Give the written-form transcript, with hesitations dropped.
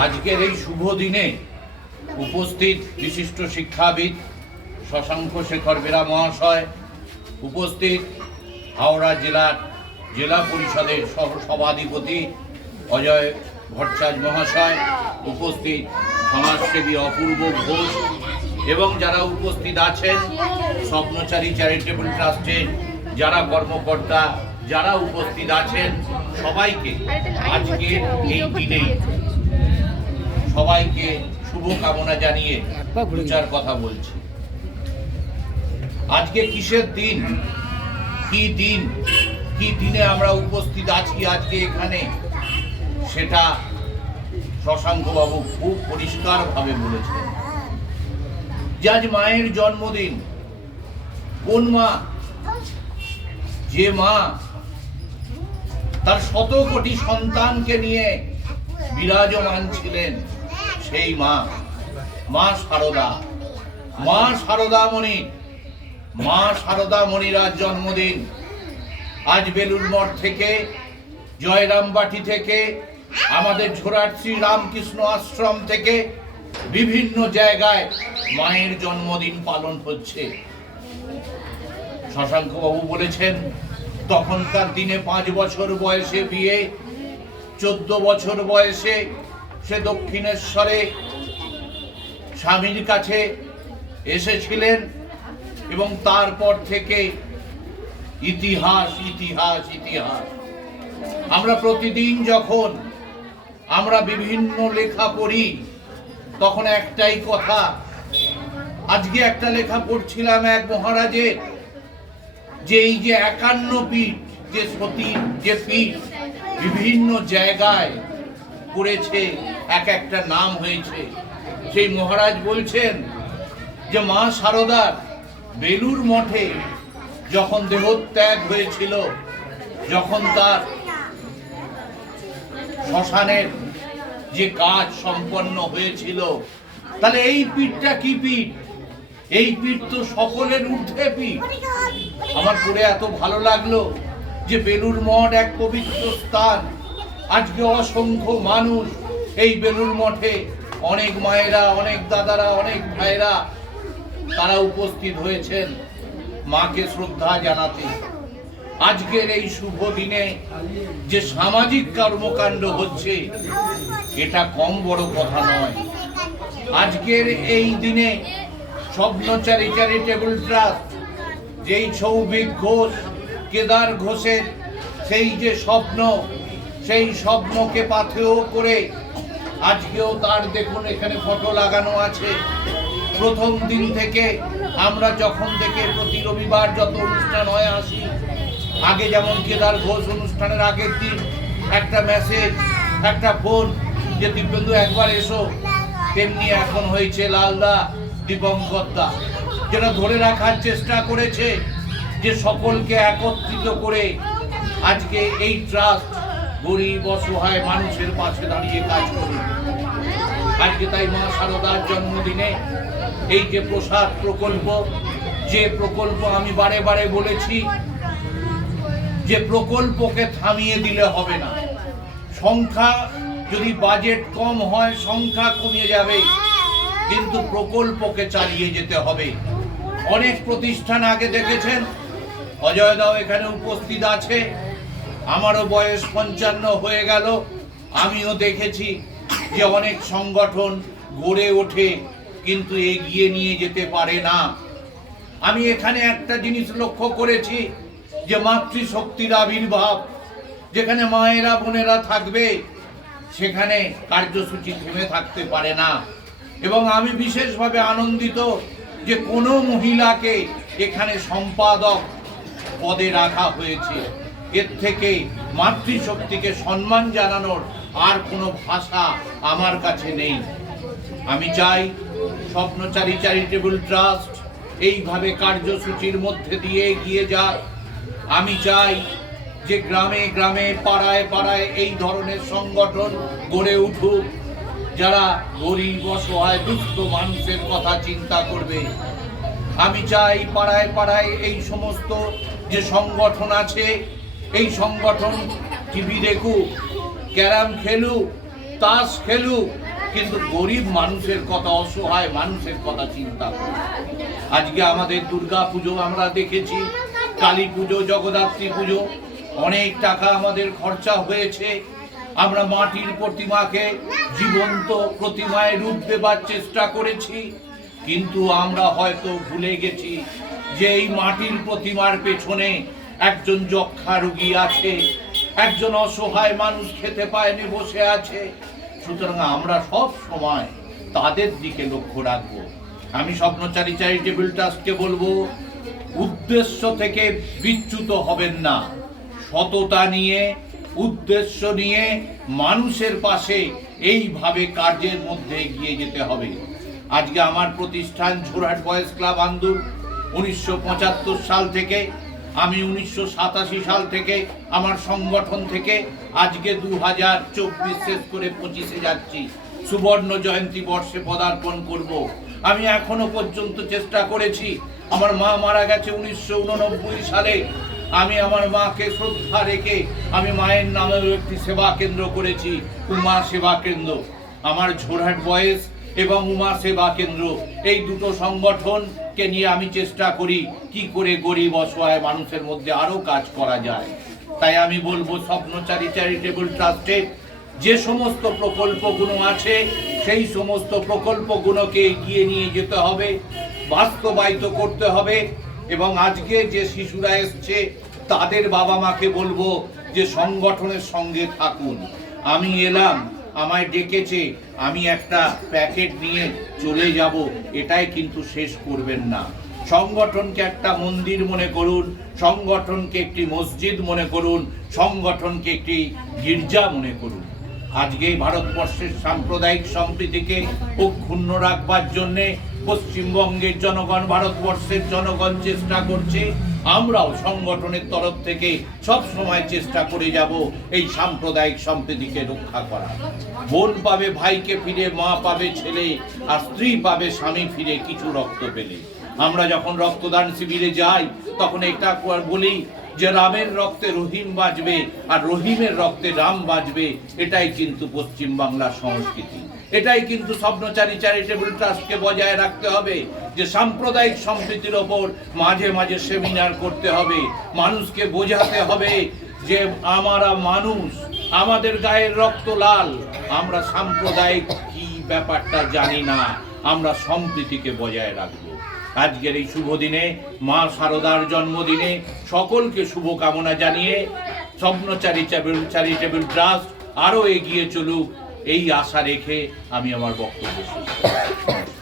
আজকের এই শুভ দিনে উপস্থিত বিশিষ্ট শিক্ষাবিদ শশাঙ্ক শেখর বেরা মহাশয়, উপস্থিত হাওড়া জেলা পরিষদের সহ সভাধিপতি অজয় ভট্টাচার্য মহাশয়, উপস্থিত সমাজসেবী অপূর্ব ঘোষ এবং যারা উপস্থিত আছেন স্বপ্নচারী চ্যারিটেবল ট্রাস্টের যারা কর্মকর্তা, যারা উপস্থিত আছেন সবাইকে আজকের এই দিনে সবাইকে শুভকামনা জানিয়ে দু চার কথা বলছি। আজকে কিসের দিন, কি দিনে আমরা উপস্থিত আছি আজকে এখানে, সেটা শশাঙ্ক বাবু খুব পরিষ্কার ভাবে বলেছেন যে আজ মায়ের জন্মদিন। কোন মা? যে মা তার 100 কোটি সন্তানকে নিয়ে বিরাজমান ছিলেন, সেই মা শারদা মণির আজ জন্মদিন। আজ বেলুর মঠ থেকে, জয়রামবাটি থেকে, আমাদের ঝোড়ার শ্রী রামকৃষ্ণ আশ্রম থেকে বিভিন্ন জায়গায় মায়ের জন্মদিন পালন হচ্ছে। শশাঙ্ক বাবু বলেছেন তখনকার দিনে 5 বছর বয়সে বিয়ে, 14 বছর বয়সে সে দক্ষিণেশ্বরে স্বামীর কাছে এসেছিলেন এবং তারপর থেকে ইতিহাস। আমরা প্রতিদিন যখন আমরা বিভিন্ন লেখা পড়ি তখন একটাই কথা। আজকে একটা লেখা পড়ছিলাম এক মহারাজের, যে এই যে 51 পীঠ, যে সতীর যে পীঠ বিভিন্ন জায়গায় করেছে, এক একটা নাম হয়েছে। সেই মহারাজ বলছেন যে মা শারদার বেলুর মঠে যখন দেহত্যাগ হয়েছিল, যখন তার শ্মশানের যে কাজ সম্পন্ন হয়েছিল, তাহলে এই পীঠটা কি পীঠ? এই পীঠ তো সকলের ঊর্ধ্বে পীঠ। আমার পড়ে এত ভালো লাগলো যে বেলুর মঠ এক পবিত্র স্থান। আজকে অসংখ্য মানুষ এই বেলুর মঠে, অনেক মায়েরা, অনেক দাদারা, অনেক ভাইরা তারা উপস্থিত হয়েছেন মাকে শ্রদ্ধা জানাতে। আজকের এই শুভ দিনে যে সামাজিক কর্মকাণ্ড হচ্ছে, এটা কম বড় কথা নয়। আজকের এই দিনে স্বপ্নচারী চ্যারিটেবল ট্রাস্ট, যেই সৌভিক ঘোষ, কেদার ঘোষের সেই যে স্বপ্ন, সেই স্বপ্নকে পাথেয় করে আজকেও তার দেখুন এখানে ফটো লাগানো আছে। প্রথম দিন থেকে আমরা যখন থেকে প্রতি রবিবার যত অনুষ্ঠান হয় আসি, আগে যেমন কেদার ঘোষ অনুষ্ঠানের আগের দিন একটা মেসেজ, একটা ফোন যে দিব্যেন্দু একবার এসো, তেমনি এখন হয়েছে লালদা, দীপঙ্কর দা, যেটা ধরে রাখার চেষ্টা করেছে যে সকলকে একত্রিত করে আজকে এই ট্রাস্ট গরিব অসহায় মানুষের পাশে দাঁড়িয়ে কাজ করে। আজকে তাই মা শারদার জন্মদিনে এই যে প্রসাদ প্রকল্প, যে প্রকল্প আমি বারে বারে বলেছি যে প্রকল্পকে থামিয়ে দিলে হবে না। সংখ্যা যদি বাজেট কম হয়, সংখ্যা কমে যাবে, কিন্তু প্রকল্পকে চালিয়ে যেতে হবে। অনেক প্রতিষ্ঠান আগে দেখেছেন, অজয় দাও এখানে উপস্থিত আছে, আমারও বয়স 55 হয়ে গেল, আমিও দেখেছি যে অনেক সংগঠন গড়ে ওঠে কিন্তু এগিয়ে নিয়ে যেতে পারে না। আমি এখানে একটা জিনিস লক্ষ্য করেছি যে মাতৃশক্তির আবির্ভাব, যেখানে মায়েরা বোনেরা থাকবে সেখানে কার্যসূচি থেমে থাকতে পারে না। এবং আমি বিশেষভাবে আনন্দিত যে কোনো মহিলাকে এখানে সম্পাদক পদে রাখা হয়েছে। এর থেকে মাতৃশক্তিকে সম্মান জানানোর আর কোনো ভাষা আমার কাছে নেই। আমি চাই স্বপ্নচারী চ্যারিটেবল ট্রাস্ট এইভাবে কার্যসূচির মধ্যে দিয়ে এগিয়ে যাক। আমি চাই যে গ্রামে গ্রামে, পাড়ায় পাড়ায় এই ধরনের সংগঠন গড়ে উঠুক, যারা গরিব অসহায় দুস্থ মানুষের কথা চিন্তা করবে। আমি চাই পাড়ায় পাড়ায় এই সমস্ত যে সংগঠন আছে এই সংগঠন টিভি দেখুক, ক্যারাম খেলুক, তাস খেলুক, কিন্তু গরিব মানুষের কথা, অসহায় মানুষের কথা চিন্তা করে। আজকে আমাদের দুর্গা পুজো আমরা দেখেছি, কালী পুজো, জগদ্ধাত্রী পুজো, অনেক টাকা আমাদের খরচা হয়েছে। আমরা মাটির প্রতিমাকে জীবন্ত প্রতিমায় রূপ দেবার চেষ্টা করেছি, কিন্তু আমরা হয়তো ভুলে গেছি যে এই মাটির প্রতিমার পেছনে একজন যক্ষা রোগী আছে, একজন অসহায় মানুষ খেতে পায়নি বসে আছে। সুতরাং আমরা সব সময় তাদের দিকে লক্ষ্য রাখবো। আমি স্বপ্নচারী চ্যারিটেবল ট্রাস্টকে বলবো, উদ্দেশ্য থেকে বিচ্যুত হবেন না, সততা নিয়ে, উদ্দেশ্য নিয়ে মানুষের পাশে এইভাবে কাজের মধ্যে এগিয়ে যেতে হবে। আজকে আমার প্রতিষ্ঠান ঝোরহাট বয়েজ ক্লাব আন্দোলন 1975 সাল থেকে, আমি 1987 সাল থেকে আমার সংগঠন থেকে আজকে 2024 শেষ করে 25-এ যাচ্ছি, সুবর্ণ জয়ন্তী বর্ষে পদার্পণ করব। আমি এখনো পর্যন্ত চেষ্টা করেছি। আমার মা মারা গেছে 1989 সালে। আমি আমার মাকে শ্রদ্ধা রেখে আমি মায়ের নামে একটি সেবা কেন্দ্র করেছি, উমা সেবা কেন্দ্র। আমার ঝোরহাট বয়েজ এবং উমা সেবা কেন্দ্র, এই দুটো সংগঠনকে নিয়ে আমি চেষ্টা করি কি করে গরিব অসহায় মানুষের মধ্যে আরো কাজ করা যায়। তাই আমি বলবো, স্বপ্নচারী চ্যারিটেবল ট্রাস্টে যে সমস্ত প্রকল্পগুলো আছে, সেই সমস্ত প্রকল্পগুলোকে এগিয়ে নিয়ে যেতে হবে, বাস্তবায়িত করতে হবে। এবং আজকে যে শিশুরা এসছে তাদের বাবা মাকে বলবো যে সংগঠনের সঙ্গে থাকুন। আমি এলাম, আমায় ডেকেছে, আমি একটা প্যাকেট নিয়ে চলে যাব, এটাই কিন্তু শেষ করবেন না। সংগঠনকে একটা মন্দির মনে করুন, সংগঠনকে একটি মসজিদ মনে করুন, সংগঠনকে একটি গির্জা মনে করুন। আজকে ভারতবর্ষের সাম্প্রদায়িক সম্প্রীতিকে অক্ষুণ্ণ রাখবার জন্যে পশ্চিমবঙ্গের জনগণ, ভারতবর্ষের জনগণ চেষ্টা করছে। আমরাও সংগঠনের তরফ থেকে সব সময় চেষ্টা করে যাব এই সাম্প্রদায়িক সম্প্রীতিকে রক্ষা করা। বোন পাবে ভাইকে ফিরে, মা পাবে ছেলে, আর স্ত্রী পাবে স্বামী ফিরে কিছু রক্ত পেলে। আমরা যখন রক্তদান শিবিরে যাই তখন এটা বলি যে রামের রক্তে রহিম বাঁচবে আর রহিমের রক্তে রাম বাঁচবে। এটাই কিন্তু পশ্চিম বাংলার সংস্কৃতি, এটাই কিন্তু স্বপ্নচারী চ্যারিটেবল ট্রাস্টকে বজায় রাখতে হবে। যে সাম্প্রদায়িক সম্প্রীতির ওপর মাঝে মাঝে সেমিনার করতে হবে, মানুষকে বোঝাতে হবে যে আমরা মানুষ, আমাদের গায়ের রক্ত লাল, আমরা সাম্প্রদায়িক কি ব্যাপারটা জানি না, আমরা সম্প্রীতিকে বজায় রাখবো। আজকের এই শুভ দিনে, মা শারদার জন্মদিনে সকলকে শুভকামনা জানিয়ে স্বপ্নচারী চ্যারিটেবল ট্রাস্ট আরো এগিয়ে চলুক, এই আশা রেখে আমি আমার বক্তব্য শেষ করছি।